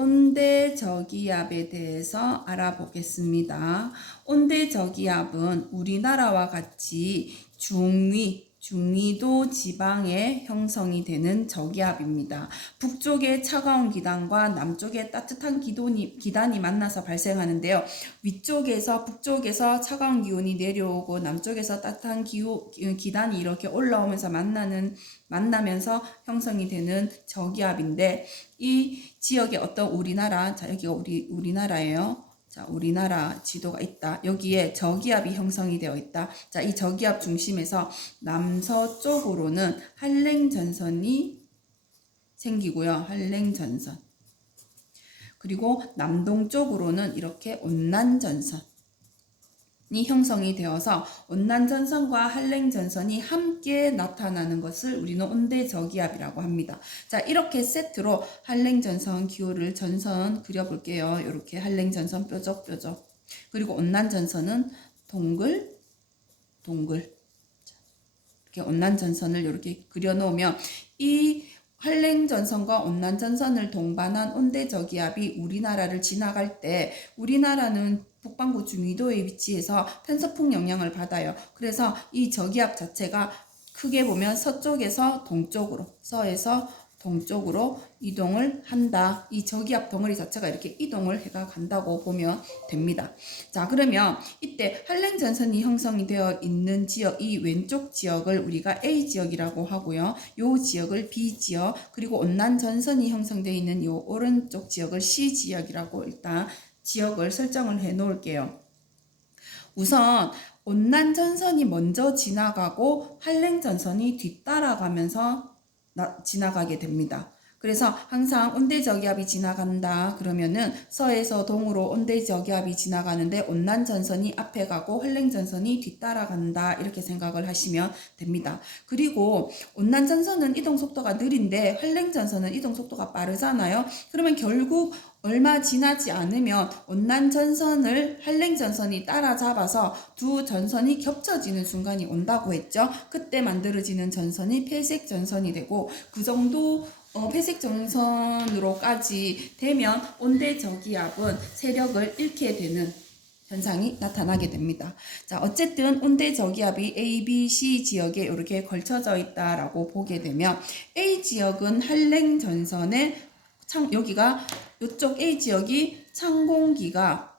온대저기압에 대해서 알아보겠습니다. 온대저기압은 우리나라와 같이 중위도 지방에 형성이 되는 저기압입니다. 북쪽의 차가운 기단과 남쪽의 따뜻한 기단이 만나서 발생하는데요. 북쪽에서 차가운 기온이 내려오고 남쪽에서 따뜻한 기단이 이렇게 올라오면서 만나면서 형성이 되는 저기압인데, 이 지역에 어떤 우리나라, 자 여기가 우리나라예요. 자, 우리나라 지도가 있다. 여기에 저기압이 형성이 되어 있다. 자, 이 저기압 중심에서 남서쪽으로는 한랭전선이 생기고요. 한랭전선. 그리고 남동쪽으로는 이렇게 온난전선이 형성이 되어서 온난전선과 한랭전선이 함께 나타나는 것을 우리는 온대저기압이라고 합니다. 자, 이렇게 세트로 한랭전선 기호를 전선 그려볼게요. 이렇게 한랭전선 뾰족뾰족. 그리고 온난전선은 동글. 이렇게 온난전선을 이렇게 그려놓으면 이 한랭전선과 온난전선을 동반한 온대저기압이 우리나라를 지나갈 때 우리나라는 북반구 중위도에 위치해서 편서풍 영향을 받아요. 그래서 이 저기압 자체가 크게 보면 서쪽에서 동쪽으로, 서에서 동쪽으로 이동을 한다. 이 저기압 덩어리 자체가 이렇게 이동을 해가 간다고 보면 됩니다. 자, 그러면 이때 한랭전선이 형성이 되어 있는 지역, 이 왼쪽 지역을 우리가 A지역이라고 하고요. 요 지역을 B지역, 그리고 온난전선이 형성되어 있는 요 오른쪽 지역을 C지역이라고 일단 지역을 설정을 해 놓을게요. 우선 온난전선이 먼저 지나가고 한랭전선이 뒤따라가면서 지나가게 됩니다. 그래서 항상 온대저기압이 지나간다 그러면은 서에서 동으로 온대저기압이 지나가는데 온난전선이 앞에 가고 한랭전선이 뒤따라간다 이렇게 생각을 하시면 됩니다. 그리고 온난전선은 이동속도가 느린데 한랭전선은 이동속도가 빠르잖아요. 그러면 결국 얼마 지나지 않으면 온난전선을 한랭전선이 따라잡아서 두 전선이 겹쳐지는 순간이 온다고 했죠. 그때 만들어지는 전선이 폐색전선이 되고, 그 정도 폐색전선으로까지 되면 온대저기압은 세력을 잃게 되는 현상이 나타나게 됩니다. 자, 어쨌든 온대저기압이 A, B, C 지역에 이렇게 걸쳐져 있다라고 보게 되면 A 지역은 한랭전선의 여기가 이쪽 A 지역이 찬 공기가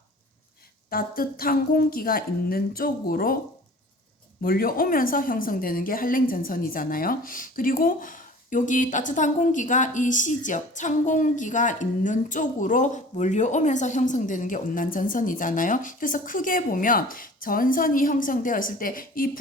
따뜻한 공기가 있는 쪽으로 몰려오면서 형성되는 게 한랭전선이잖아요. 그리고 여기 따뜻한 공기가 이 C지역, 찬 공기가 있는 쪽으로 몰려오면서 형성되는 게 온난전선이잖아요. 그래서 크게 보면 전선이 형성되어 있을 때 이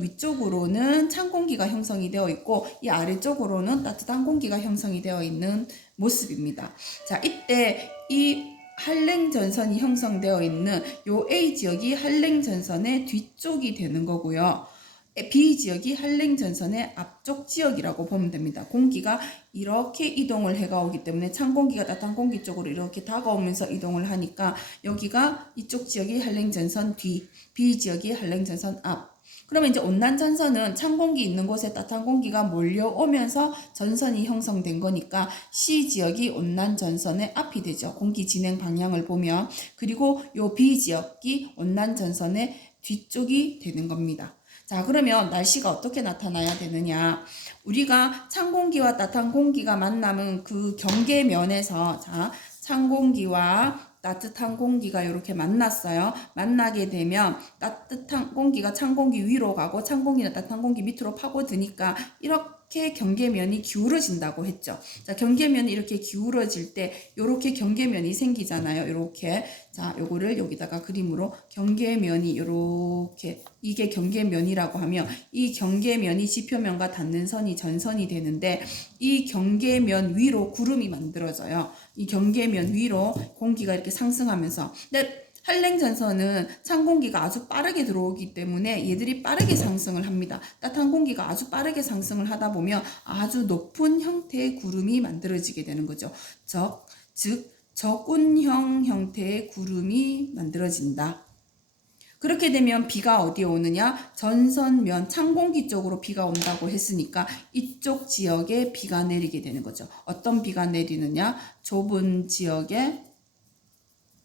위쪽으로는 찬 공기가 형성이 되어 있고 이 아래쪽으로는 따뜻한 공기가 형성이 되어 있는 모습입니다. 자, 이때 이 한랭전선이 형성되어 있는 요 A지역이 한랭전선의 뒤쪽이 되는 거고요. B지역이 한랭전선의 앞쪽 지역이라고 보면 됩니다. 공기가 이렇게 이동을 해가 오기 때문에 찬 공기가 따뜻한 공기 쪽으로 이렇게 다가오면서 이동을 하니까 여기가 이쪽 지역이 한랭전선 뒤, B지역이 한랭전선 앞. 그러면 이제 온난전선은 찬 공기 있는 곳에 따뜻한 공기가 몰려오면서 전선이 형성된 거니까 C지역이 온난전선의 앞이 되죠. 공기 진행 방향을 보면. 그리고 요 B지역이 온난전선의 뒤쪽이 되는 겁니다. 자, 그러면 날씨가 어떻게 나타나야 되느냐? 우리가 찬 공기와 따뜻한 공기가 만나면 그 경계면에서, 자, 찬 공기와 따뜻한 공기가 이렇게 만났어요. 만나게 되면 따뜻한 공기가 찬 공기 위로 가고 찬 공기는 따뜻한 공기 밑으로 파고드니까 이렇게 경계면이 기울어진다고 했죠. 자, 경계면이 이렇게 기울어질 때 이렇게 경계면이 생기잖아요. 이렇게. 자, 요거를 여기다가 그림으로 경계면이 이렇게, 이게 경계면이라고 하면 이 경계면이 지표면과 닿는 선이 전선이 되는데 이 경계면 위로 구름이 만들어져요. 이 경계면 위로 공기가 이렇게 상승하면서. 근데 한랭전선은 찬 공기가 아주 빠르게 들어오기 때문에 얘들이 빠르게 상승을 합니다. 따뜻한 공기가 아주 빠르게 상승을 하다 보면 아주 높은 형태의 구름이 만들어지게 되는 거죠. 즉 적운형 형태의 구름이 만들어진다. 그렇게 되면 비가 어디에 오느냐? 전선면 창공기 쪽으로 비가 온다고 했으니까 이쪽 지역에 비가 내리게 되는 거죠. 어떤 비가 내리느냐? 좁은 지역에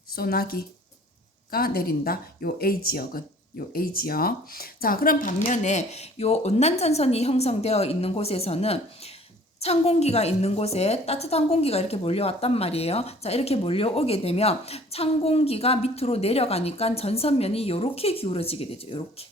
소나기가 내린다. 요 A 지역은. 요 A 지역. 자, 그럼 반면에 요 온난전선이 형성되어 있는 곳에서는 찬 공기가 있는 곳에 따뜻한 공기가 이렇게 몰려왔단 말이에요. 자, 이렇게 몰려오게 되면 찬 공기가 밑으로 내려가니까 전선면이 이렇게 기울어지게 되죠. 이렇게.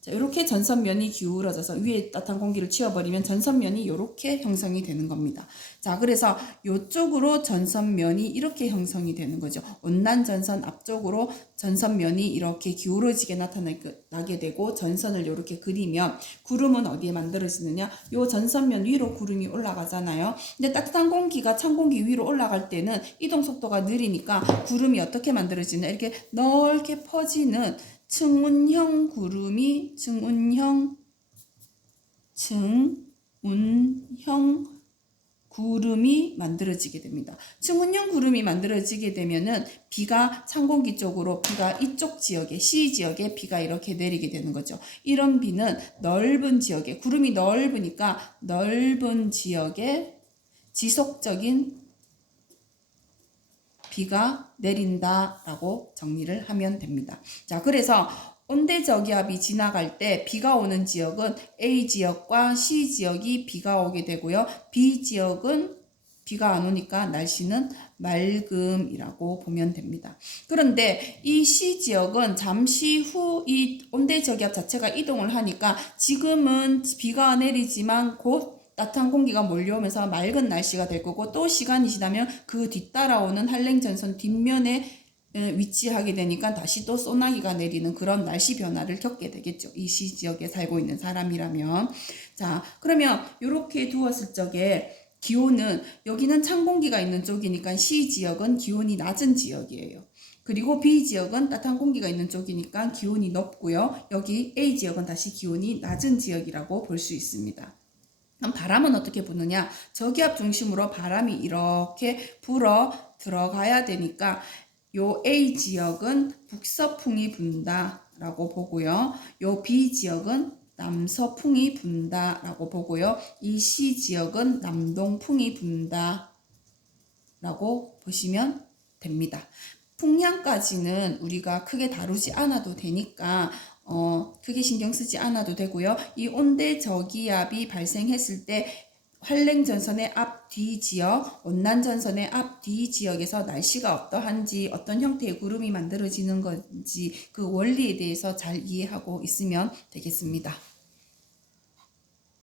자, 이렇게 전선면이 기울어져서 위에 따뜻한 공기를 치워버리면 전선면이 이렇게 형성이 되는 겁니다. 자, 그래서 이쪽으로 전선면이 이렇게 형성이 되는 거죠. 온난 전선 앞쪽으로 전선면이 이렇게 기울어지게 나타나게 되고 전선을 이렇게 그리면 구름은 어디에 만들어지느냐? 요 전선면 위로 구름이 올라가잖아요. 근데 따뜻한 공기가 찬 공기 위로 올라갈 때는 이동 속도가 느리니까 구름이 어떻게 만들어지냐? 이렇게 넓게 퍼지는 층운형 구름이 만들어지게 됩니다. 층운형 구름이 만들어지게 되면은 비가 찬 공기 쪽으로 비가 이쪽 지역에 C 지역에 비가 이렇게 내리게 되는 거죠. 이런 비는 넓은 지역에 구름이 넓으니까 넓은 지역에 지속적인 비가 내린다라고 정리를 하면 됩니다. 자, 그래서 온대저기압이 지나갈 때 비가 오는 지역은 A 지역과 C 지역이 비가 오게 되고요. B 지역은 비가 안 오니까 날씨는 맑음이라고 보면 됩니다. 그런데 이 C 지역은 잠시 후 이 온대저기압 자체가 이동을 하니까 지금은 비가 내리지만 곧 따뜻한 공기가 몰려오면서 맑은 날씨가 될 거고 또 시간이 지나면 그 뒤따라오는 한랭전선 뒷면에 위치하게 되니까 다시 또 소나기가 내리는 그런 날씨 변화를 겪게 되겠죠. 이 시 지역에 살고 있는 사람이라면. 자, 그러면 이렇게 두었을 적에 기온은 여기는 찬 공기가 있는 쪽이니까 C 지역은 기온이 낮은 지역이에요. 그리고 B 지역은 따뜻한 공기가 있는 쪽이니까 기온이 높고요. 여기 A 지역은 다시 기온이 낮은 지역이라고 볼 수 있습니다. 그럼 바람은 어떻게 부느냐? 저기압 중심으로 바람이 이렇게 불어 들어가야 되니까 요 A 지역은 북서풍이 분다라고 보고요. 요 B 지역은 남서풍이 분다라고 보고요. 이 C 지역은 남동풍이 분다라고 보시면 됩니다. 풍량까지는 우리가 크게 다루지 않아도 되니까 크게 신경 쓰지 않아도 되고요. 이 온대 저기압이 발생했을 때 한랭전선의 앞 뒤 지역, 온난전선의 앞 뒤 지역에서 날씨가 어떠한지, 어떤 형태의 구름이 만들어지는 건지 그 원리에 대해서 잘 이해하고 있으면 되겠습니다.